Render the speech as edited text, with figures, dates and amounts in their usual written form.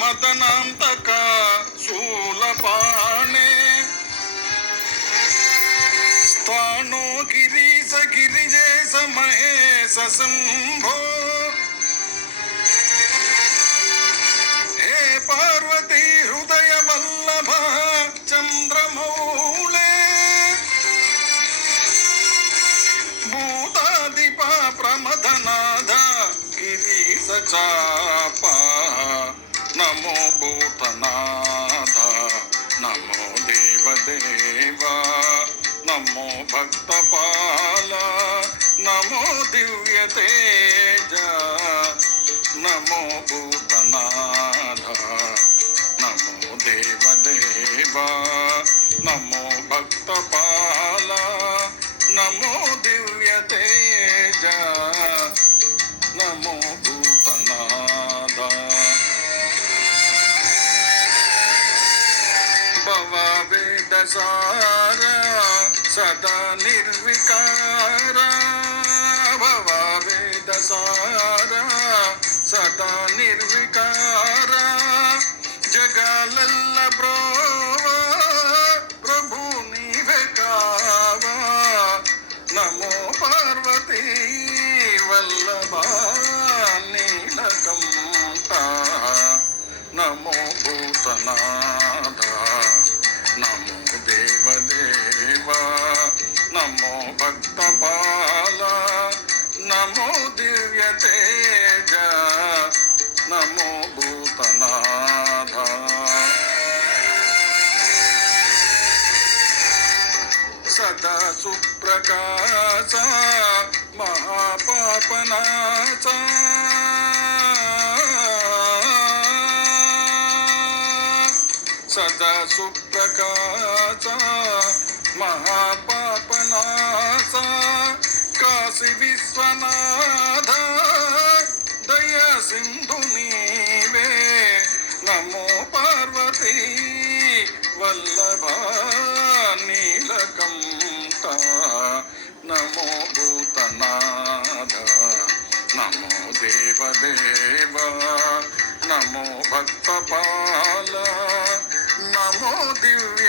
మదనాంతక శూలపాణే స్థానో గిరీశ గిరిజేశ మహేశ శంభో హే పార్వతీ హృదయ వల్లభ చంద్రమౌళే భూతాదిప ప్రమదనాథ గిరీశ చాపా నమో భూతనాథ నమో దేవదేవా నమో భక్తపాల నమో దివ్య తేజ నమో భూతనాథ నమో దేవదేవా నమో భక్తపాల నమో దివ్య తేజ నమో భూతనాథ భవవేదసార సదా నిర్వికార భవవేదసార సదా నిర్వికార జగాలల్ల బ్రోవా ప్రభు నీవే కావా నమో పార్వతీ వల్లభ నీలకంఠ నమో భూతనాథ నమో దేవదేవా నమో భక్తపాల నమో దివ్య తేజ నమో భూతనాథ సదా సుప్రకాశ మహాపాపనాశ సదా సుప్రకాశ మహాపాపనాశ కాశీ విశ్వనాథ దయ సింధు నీవే నమో పార్వతీ వల్లభ నీలకంఠ నమో భూతనాథ నమో దేవదేవా నమో భక్తపాల నమో దివ్య